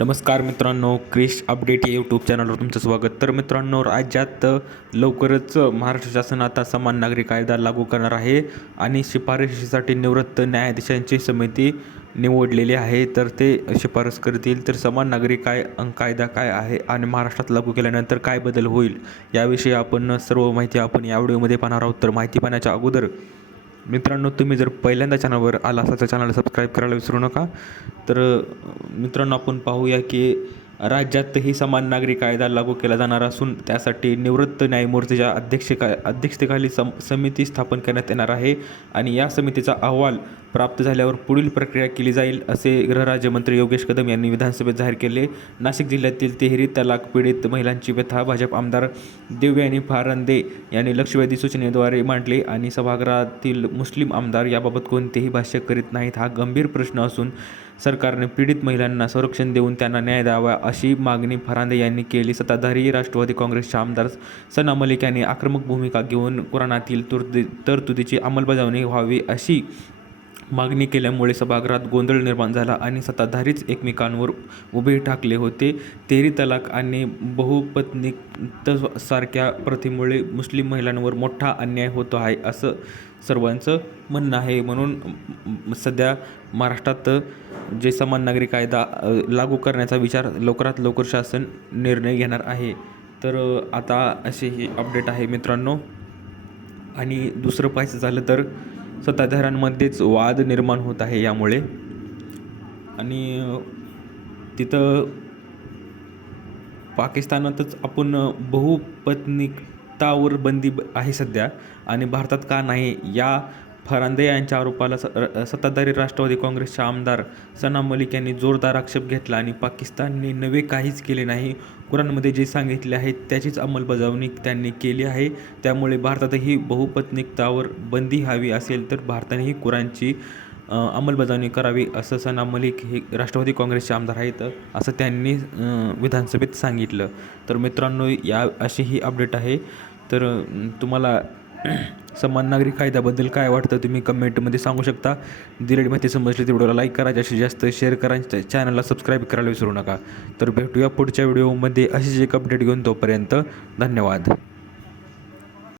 नमस्कार मित्रांनो, क्रिश अपडेट या यूट्यूब चॅनलवर तुमचं स्वागत. तर मित्रांनो, राज्यात लवकरच महाराष्ट्र शासन आता समान नागरी कायदा लागू करणार आहे आणि शिफारशीसाठी निवृत्त न्यायाधीशांची समिती निवडलेली आहे. तर ते शिफारस करतील. तर समान नागरी कायदा काय आहे आणि महाराष्ट्रात लागू केल्यानंतर काय बदल होईल याविषयी आपण सर्व माहिती आपण या व्हिडिओमध्ये पाहणार आहोत. तर माहिती पाहण्याच्या अगोदर मित्रांनो, तुम्ही जर पहिल्यांदा चॅनलवर आला असाल तर चॅनलला सबस्क्राईब करायला विसरू नका. तर मित्रांनो, आपण पाहूया की राज्यातही समान नागरी कायदा लागू केला जाणार असून त्यासाठी निवृत्त न्यायमूर्तीच्या अध्यक्षतेखाली समिती स्थापन करण्यात येणार आहे आणि या समितीचा अहवाल प्राप्त झाल्यावर पुढील प्रक्रिया केली जाईल, असे गृहराज्यमंत्री योगेश कदम यांनी विधानसभेत जाहीर केले. नाशिक जिल्ह्यातील तिहेरी तलाक पीडित महिलांची व्यथा भाजप आमदार देवयानी फारंदे यांनी लक्षवेधी सूचनेद्वारे मांडली आणि सभागृहातील मुस्लिम आमदार याबाबत कोणतेही भाष्य करीत नाहीत. हा गंभीर प्रश्न असून सरकारने पीडित महिलांना संरक्षण देऊन त्यांना न्याय द्यावा अशी मागणी फरांदे यांनी केली. सत्ताधारी राष्ट्रवादी काँग्रेसचे आमदार सना मलिक यांनी आक्रमक भूमिका घेऊन कुराणातील तरतुदीची अंमलबजावणी व्हावी अशी मागणी केल्यामुळे सभागृहात गोंधळ निर्माण झाला आणि सत्ताधारीच एकमेकांवर उभे ठाकले होते. तेहरी तलाक आणि बहुपत्नीत्वासारख्या प्रथेमुळे मुस्लिम महिलांवर मोठा अन्याय होतो आहे असं सर्वांचं म्हणणं आहे. म्हणून सध्या महाराष्ट्रात जे समान नागरी कायदा लागू करण्याचा विचार लवकरात लवकर शासन निर्णय घेणार आहे. तर आता असे ही अपडेट आहे मित्रांनो. आणि दुसरं पाहायचं झालं तर सत्ताधाऱ्यांमध्येच वाद निर्माण होत आहे यामुळे. आणि तिथं पाकिस्तानातच आपण बहुपत्नीतावर बंदी आहे सध्या आणि भारतात का नाही, या फरांदे यांच्या आरोपाला सत्ताधारी राष्ट्रवादी काँग्रेसच्या आमदार सना मलिक यांनी जोरदार आक्षेप घेतला आणि पाकिस्तानने नवे काहीच केले नाही, कुराणमध्ये जे सांगितले आहे त्याचीच अंमलबजावणी त्यांनी केली आहे. त्यामुळे भारतातही बहुपत्नीतावर बंदी हवी असेल तर भारतानेही कुराणची अंमलबजावणी करावी असं सना मलिक हे राष्ट्रवादी काँग्रेसचे आमदार आहेत असं त्यांनी विधानसभेत सांगितलं. तर मित्रांनो, या अशी ही अपडेट आहे. तर तुम्हाला समान नागरी कायद्याबद्दल काय वाटतं तुम्ही कमेंटमध्ये सांगू शकता. दिलेली माहिती समजली तर व्हिडिओला लाईक करा, जास्तीत जास्त शेअर करा, चॅनलला सबस्क्राईब करायला विसरू नका. तर भेटूया पुढच्या व्हिडिओमध्ये अशीच एक अपडेट घेऊन. तोपर्यंत धन्यवाद.